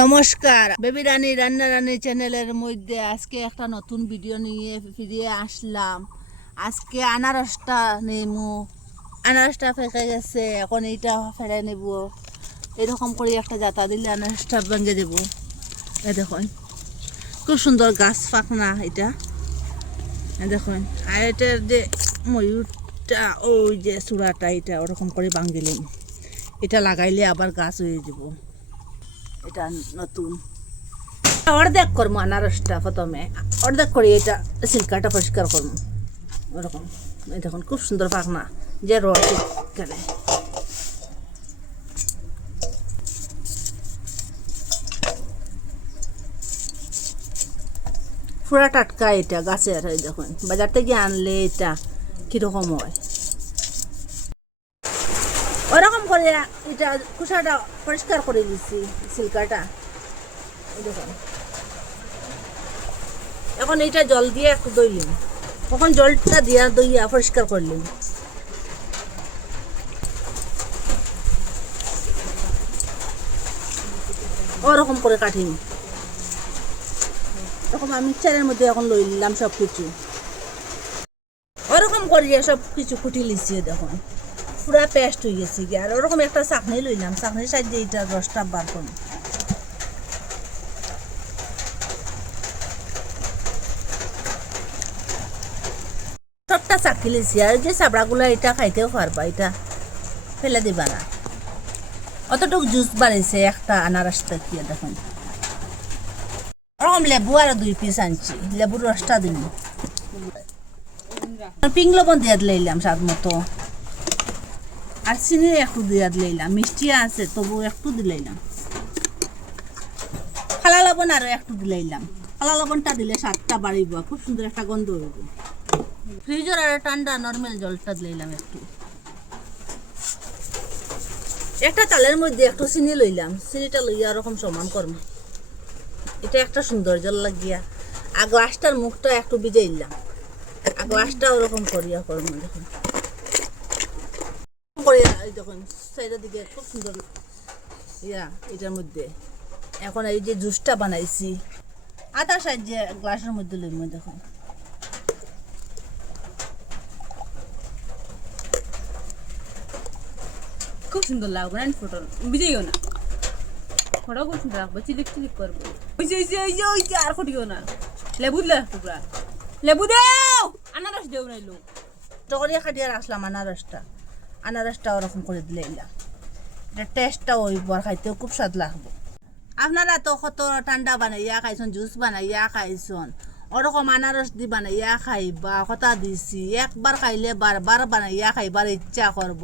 নমস্কার, বেবি রানী রান্না রানী চ্যানেলের মধ্যে আজকে একটা নতুন ভিডিও নিয়ে ফিরে আসলাম। আজকে আনারসটা নেমু, আনারসটা ফেঁকে গেছে, এখন এইটা ফেলে নেব। এরকম করে একটা জাতা দিলে আনারসটা ভেঙে দেব। এ দেখুন খুব সুন্দর গাছ ফাঁকনা এটা, দেখুন। আর এটার যে ময়ূরটা, ওই যে চূড়াটা, এটা ওরকম করে ভাঙিলাম। এটা লাগাইলে আবার গাছ হয়ে যাব। এটা নতুন অর্ধেক করবো আনারসটা, প্রথমে অর্ধেক করে এটা সিল্কাটা পরিষ্কার করবো। ওরকম দেখুন খুব সুন্দর পাকনা যে রড এখানে। পুরা টাটকা এটা গাছের, দেখুন বাজার থেকে আনলে এটা কিরকম হয়। ওরকম করে এটা খোসাটা পরিষ্কার করে দিচ্ছি, সিল্কাটা দেখুন। এখন এইটা জল দিয়ে একটু দইলিম, তখন জলটা দিয়া দইয়া পরিষ্কার করলিম। ওরকম করে কাটিম, এরকম আমি মিক্সারের মধ্যে এখন লই নিলাম সব কিছু। ওরকম করিয়ে সব কিছু কুটি লিছি, দেখুন পুরা পেস্ট হয়ে গেছে গিয়ে। আর ওরকম একটা চাকনি লইলাম, চাকনির সাহায্যে এইটা রসটা বার করুন। সবটা চাকি লিছি, আর যে চাবড়াগুলো এটা খাইতেও পারবা, এটা ফেলে দিবা না। অতটুক জুস বানাইছে একটা আনারস থেকে, দেখুন। ওরকম লেবু আর 2 পিস আনছি, লেবুর রসটা দিন। পিং লবণ দিয়ে দিলাম স্বাদ মতো, আর চিনি একটু দিয়ে দিলাম। মিষ্টি আছে তবু একটু দিলাম। কালা লবণ আরো একটু দিলাম। কালা লবণটা দিলে স্বাদটা বাড়িব, খুব সুন্দর একটা গন্ধ হইব। ফ্রিজের আর ঠান্ডা নর্মাল জলটা দিলাম একটু। একটা চালের মধ্যে একটু চিনি লইলাম, চিনিটা লইয়া ওরকম সমান করম। এটা একটা সুন্দর জল লাগিয়া। আর গ্লাসটার মুখটা একটু ভিজাইলাম, আর গ্লাসটা ওরকম করিয়া করম। দেখুন দেখুন সাইডের দিকে খুব সুন্দর ইয়া এটার মধ্যে। এখন এই যে জুসটা বানাইছি আটার সাহায্যে গ্লাসের মধ্যে লইম, দেখুন। খুব সুন্দর লাগবে না ফটো বুঝেইও না, ফটো খুব সুন্দর লাগবে, চিলিক চিলিক করবো। ওই যে আর ফটিও না। লেবু দিলে টুকরা, লেবু দেও, আনারস দেও নাইলো। টকরিয়া খাটিয়ে রাখলাম আনারসটা, আনারসটা ওরকম করে দিলে এটা টেস্টটা হইব, আর খাইতেও খুব স্বাদ লাগবে। আপনারা তো কত ঠান্ডা বানাইয়া খাইছেন, জুস বানাইয়া খাইছেন, ওরকম আনারস দি বানাইয়া খাইবা। কথা দিছি একবার খাইলে বারবার বানাইয়া খাইবার ইচ্ছা করব।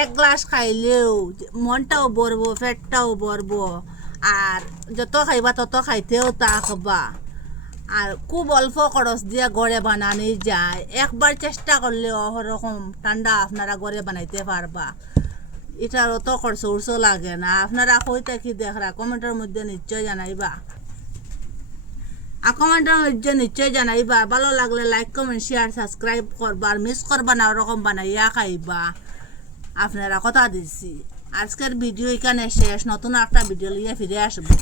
এক গ্লাস খাইলেও মনটাও ভরবো, পেটটাও ভরবো, আর যত খাইবা তত খাইতেও থাকবা। আর খুব অল্প খরচ দিয়ে ঘরে বানানি যায়। একবার চেষ্টা করলেও ওরকম ঠান্ডা আপনারা ঘরে বানাইতে পারবা। এটার অত খরচ উর্চ লাগে না। আপনারা কই থাকি দেখরা কমেন্টের মধ্যে নিশ্চয় জানাইবা, আর কমেন্টের মধ্যে নিশ্চয় জানাইবা। ভালো লাগলে লাইক কমেন্ট শেয়ার সাবস্ক্রাইব করবা, আর মিস করবা না, ওরকম বানাইয়া খাইবা। আপনারা কথা দিচ্ছি। আজকের ভিডিও এখানে শেষ, নতুন একটা ভিডিও নিয়ে ফিরে আসবো।